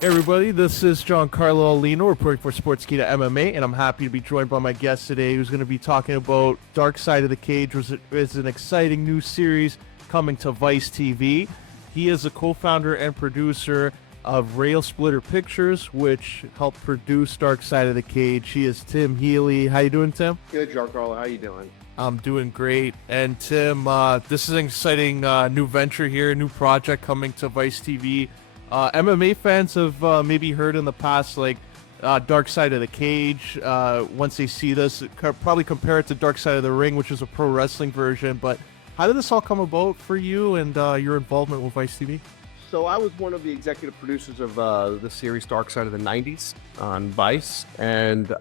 Hey everybody, this is Giancarlo Alino reporting for Sportskeeda MMA, and I'm happy to be joined by my guest today who's going to be talking about Dark Side of the Cage, which is an exciting new series coming to Vice TV. He is a co-founder and producer of Rail Splitter Pictures, which helped produce Dark Side of the Cage. He is Tim Healy. How you doing, Tim? Good, Giancarlo. How you doing? I'm doing great. And Tim, this is an exciting new venture here, a new project coming to Vice TV. MMA fans have maybe heard in the past, like Dark Side of the Cage. Once they see this, probably compare it to Dark Side of the Ring, which is a pro wrestling version. But how did this all come about for you and your involvement with Vice TV? So I was one of the executive producers of the series Dark Side of the 90s on Vice, and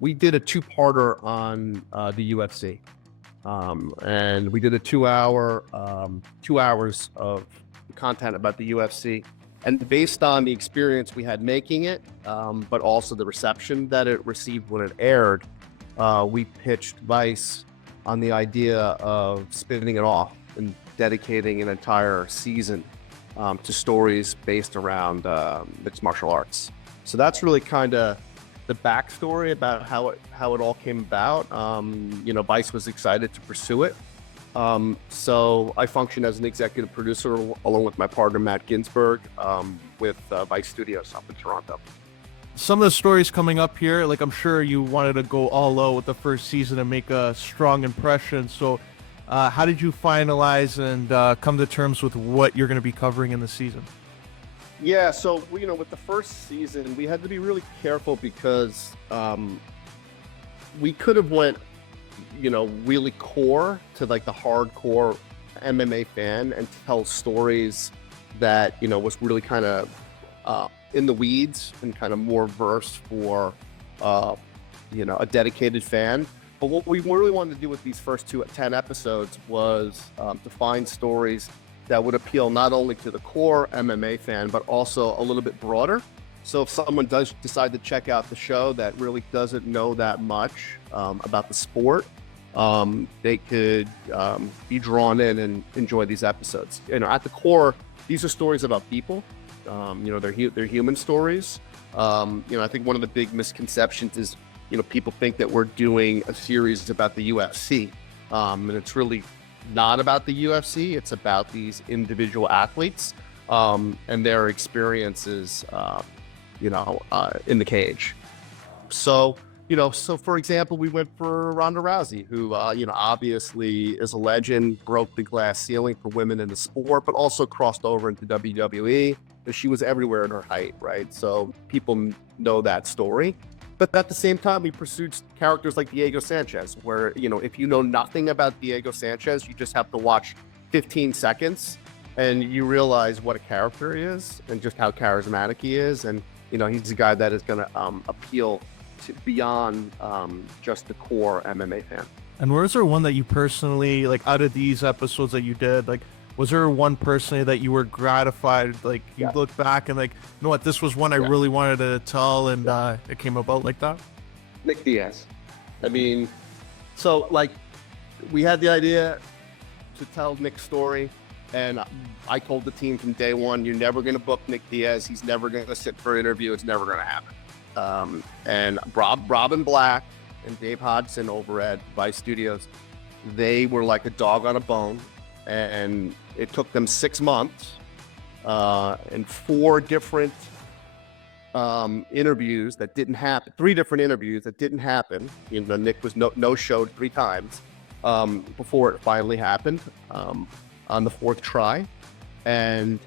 we did a two-parter on the UFC. And we did a 2 hours of content about the UFC, and based on the experience we had making it, but also the reception that it received when it aired, we pitched Vice on the idea of spinning it off and dedicating an entire season to stories based around mixed martial arts. So that's really kind of the backstory about how it all came about. Vice was excited to pursue it. So I function as an executive producer along with my partner, Matt Ginsberg, with Vice Studios up in Toronto. Some of the stories coming up here, like I'm sure you wanted to go all out with the first season and make a strong impression. So how did you finalize and come to terms with what you're going to be covering in the season? Yeah, so, with the first season, we had to be really careful because we could have went really core to like the hardcore MMA fan and tell stories that, was really kind of in the weeds and kind of more versed for, a dedicated fan. But what we really wanted to do with these first 10 episodes was to find stories that would appeal not only to the core MMA fan, but also a little bit broader. So if someone does decide to check out the show that really doesn't know that much about the sport, they could be drawn in and enjoy these episodes. At the core, these are stories about people. They're human stories. I think one of the big misconceptions is, people think that we're doing a series about the UFC, and it's really not about the UFC. It's about these individual athletes and their experiences, in the cage. So for example, we went for Ronda Rousey, who, obviously is a legend, broke the glass ceiling for women in the sport, but also crossed over into WWE. She was everywhere in her height, right? So people know that story. But at the same time, we pursued characters like Diego Sanchez, where, if you know nothing about Diego Sanchez, you just have to watch 15 seconds and you realize what a character he is and just how charismatic he is. And, he's a guy that is going to appeal to beyond just the core MMA fan. And was there one that you personally, like, out of these episodes that you did, like, was there one personally that you were gratified, like, you look back and, like, you know what, this was one I really wanted to tell, and it came about like that? Nick Diaz. I mean, so, like, we had the idea to tell Nick's story, and I told the team from day one, you're never going to book Nick Diaz. He's never going to sit for an interview. It's never going to happen. And Robin Black and Dave Hodgson over at Vice Studios, they were like a dog on a bone, and it took them 6 months and 4 different interviews that didn't happen. 3 different interviews that didn't happen. Nick was no showed 3 times before it finally happened on the 4th try. And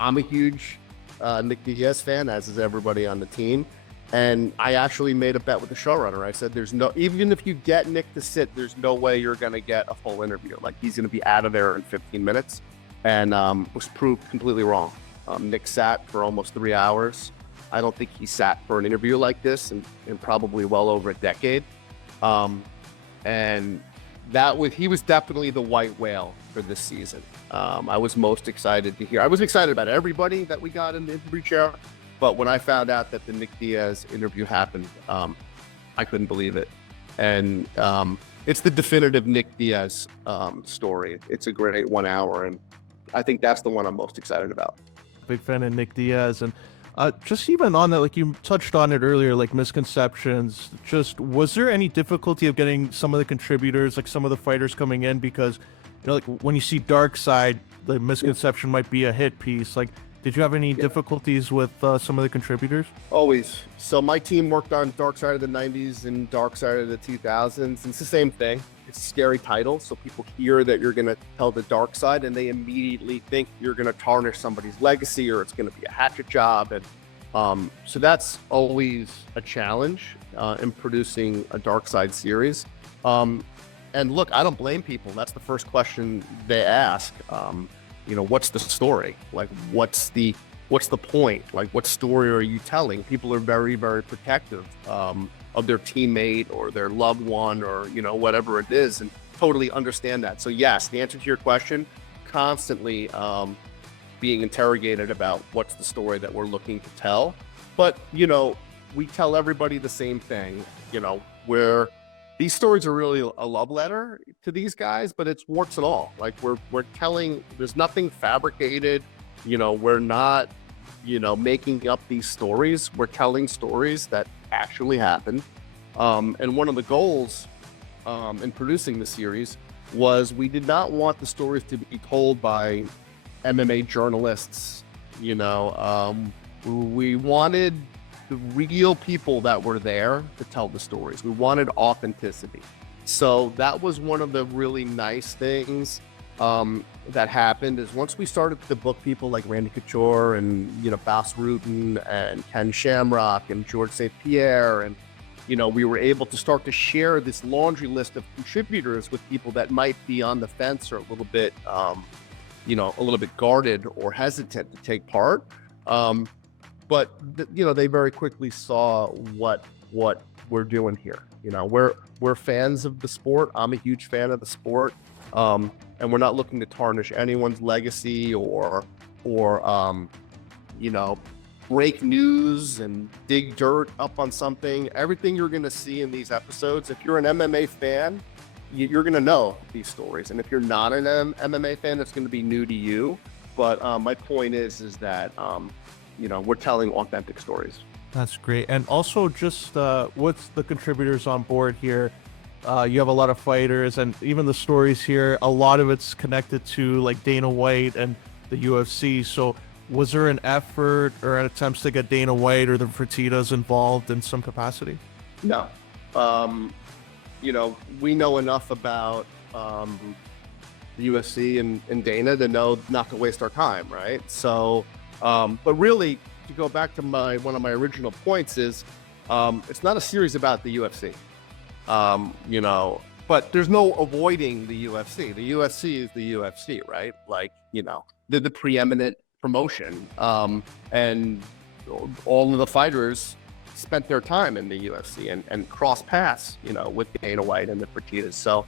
I'm a huge Nick Diaz fan, as is everybody on the team. And I actually made a bet with the showrunner. I said, even if you get Nick to sit, there's no way you're going to get a full interview. Like, he's going to be out of there in 15 minutes. And was proved completely wrong. Nick sat for almost 3 hours. I don't think he sat for an interview like this in probably well over a decade. And he was definitely the white whale for this season. I was most excited to hear. I was excited about everybody that we got in the interview chair. But when I found out that the Nick Diaz interview happened, I couldn't believe it. And it's the definitive Nick Diaz story. It's a great 1 hour, and I think that's the one I'm most excited about. big fan of Nick Diaz. And just even on that, like you touched on it earlier, like misconceptions, just was there any difficulty of getting some of the contributors, like some of the fighters coming in? Because, like when you see Dark Side, the misconception might be a hit piece. Like, did you have any difficulties with some of the contributors? Always. So my team worked on Dark Side of the 90s and Dark Side of the 2000s. And it's the same thing. It's a scary title. So people hear that you're going to tell the dark side and they immediately think you're going to tarnish somebody's legacy or it's going to be a hatchet job. And so that's always a challenge in producing a Dark Side series. And look, I don't blame people. That's the first question they ask. What's the story? Like, what's the point? Like, what story are you telling? People are very, very protective of their teammate or their loved one or, whatever it is, and totally understand that. So yes, the answer to your question, constantly being interrogated about what's the story that we're looking to tell. But, we tell everybody the same thing, where these stories are really a love letter to these guys, but it's warts and all. Like we're telling, there's nothing fabricated, we're not, making up these stories. We're telling stories that actually happened. And one of the goals in producing the series was we did not want the stories to be told by MMA journalists. We wanted the real people that were there to tell the stories. We wanted authenticity. So that was one of the really nice things that happened is once we started to book people like Randy Couture and, Bas Rutten and Ken Shamrock and George St. Pierre. And, we were able to start to share this laundry list of contributors with people that might be on the fence or a little bit, guarded or hesitant to take part. But they very quickly saw what we're doing here. We're fans of the sport. I'm a huge fan of the sport, and we're not looking to tarnish anyone's legacy or break news and dig dirt up on something. Everything you're going to see in these episodes, if you're an MMA fan, you're going to know these stories, and if you're not an MMA fan, it's going to be new to you. But my point is that. We're telling authentic stories. That's great. And also just what's the contributors on board here? You have a lot of fighters and even the stories here, a lot of it's connected to like Dana White and the UFC. So was there an effort or an attempts to get Dana White or the Fertittas involved in some capacity? No. We know enough about the UFC and Dana to know not to waste our time, right? So but really, to go back to one of my original points is, it's not a series about the UFC, but there's no avoiding the UFC. The UFC is the UFC, right? Like, they're the preeminent promotion, and all of the fighters spent their time in the UFC and cross paths, with Dana White and the Fertittas. So,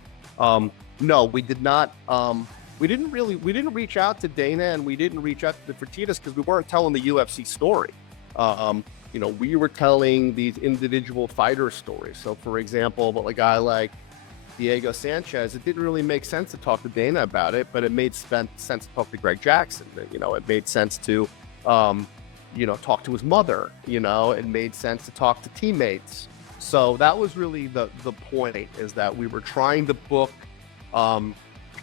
no, we did not. We didn't reach out to Dana and we didn't reach out to the Fertittas because we weren't telling the UFC story. We were telling these individual fighter stories. So, for example, a guy like Diego Sanchez, it didn't really make sense to talk to Dana about it, but it made sense to talk to Greg Jackson. It made sense to, talk to his mother. It made sense to talk to teammates. So that was really the point, is that we were trying to book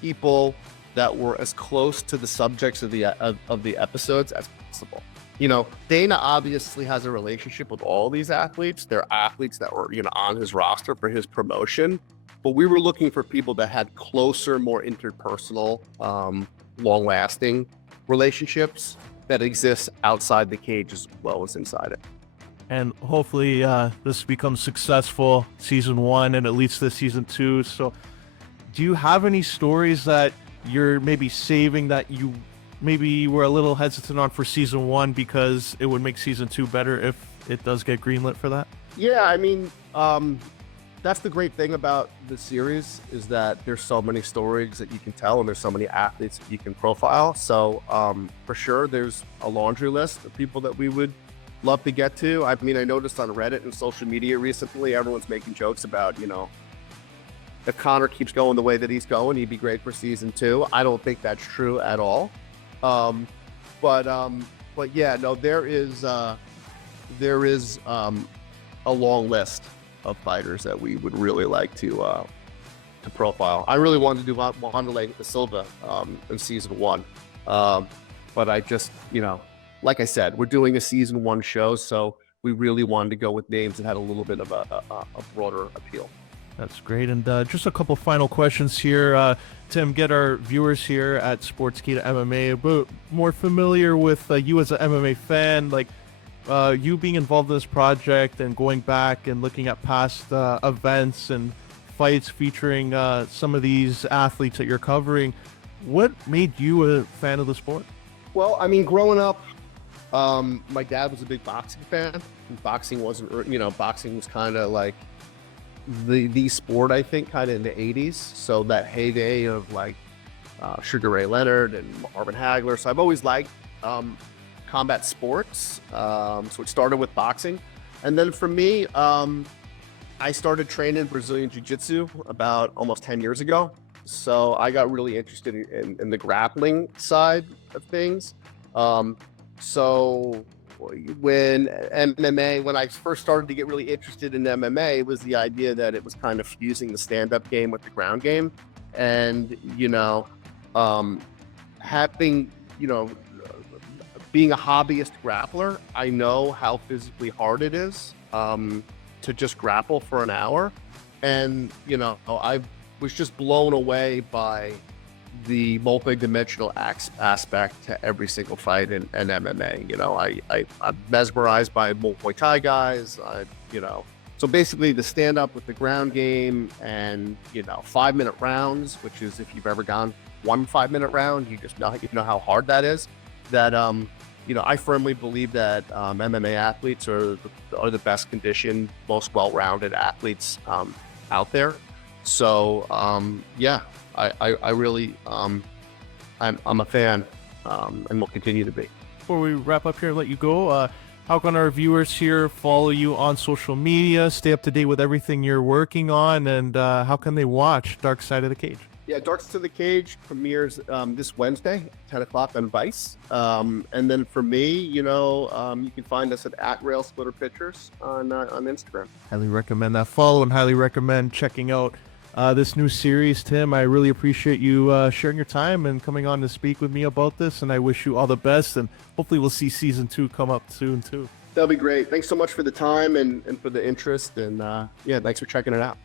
people that were as close to the subjects of the episodes as possible. Dana obviously has a relationship with all these athletes. They're athletes that were, on his roster for his promotion, but we were looking for people that had closer, more interpersonal, long-lasting relationships that exist outside the cage as well as inside it. And hopefully this becomes successful, season 1, and it leads to season 2. So do you have any stories that you're maybe saving that you maybe were a little hesitant on for season 1 because it would make season 2 better if it does get greenlit for that? Yeah, I mean, that's the great thing about the series, is that there's so many stories that you can tell and there's so many athletes that you can profile. So for sure, there's a laundry list of people that we would love to get to. I mean, I noticed on Reddit and social media recently, everyone's making jokes about, if Conor keeps going the way that he's going, he'd be great for season 2. I don't think that's true at all. But But yeah, no, there is a long list of fighters that we would really like to profile. I really wanted to do Wanderlei da Silva in season 1, but I just, like I said, we're doing a season 1 show, so we really wanted to go with names that had a little bit of a broader appeal. That's great. And just a couple final questions here. Tim, get our viewers here at Sportskeeda MMA a bit more familiar with you as an MMA fan, like you being involved in this project and going back and looking at past events and fights featuring some of these athletes that you're covering. What made you a fan of the sport? Well, I mean, growing up, my dad was a big boxing fan. Boxing wasn't, boxing was kind of like the sport, I think, kind of in the 80s. So that heyday of like Sugar Ray Leonard and Marvin Hagler. So I've always liked combat sports. So it started with boxing. And then for me, I started training Brazilian Jiu-Jitsu about almost 10 years ago. So I got really interested in the grappling side of things. So when I first started to get really interested in MMA, it was the idea that it was kind of fusing the stand-up game with the ground game. And, having, being a hobbyist grappler, I know how physically hard it is to just grapple for an hour. And, I was just blown away by the multi-dimensional aspect to every single fight in MMA. I'm mesmerized by Muay Thai guys, So basically the stand up with the ground game and, 5-minute rounds, which is, if you've ever gone 1 5-minute round, you just know how hard that is. That, I firmly believe that MMA athletes are the best conditioned, most well-rounded athletes out there. So, I really, I'm a fan, and will continue to be. Before we wrap up here and let you go, how can our viewers here follow you on social media, stay up to date with everything you're working on, and how can they watch Dark Side of the Cage? Yeah, Dark Side of the Cage premieres this Wednesday, 10 o'clock on Vice. And then for me, you can find us at Rail Splitter Pictures on Instagram. Highly recommend that follow and highly recommend checking out this new series. Tim, I really appreciate you sharing your time and coming on to speak with me about this, and I wish you all the best, and hopefully we'll see season 2 come up soon too. That'll be great. Thanks so much for the time and for the interest, and thanks for checking it out.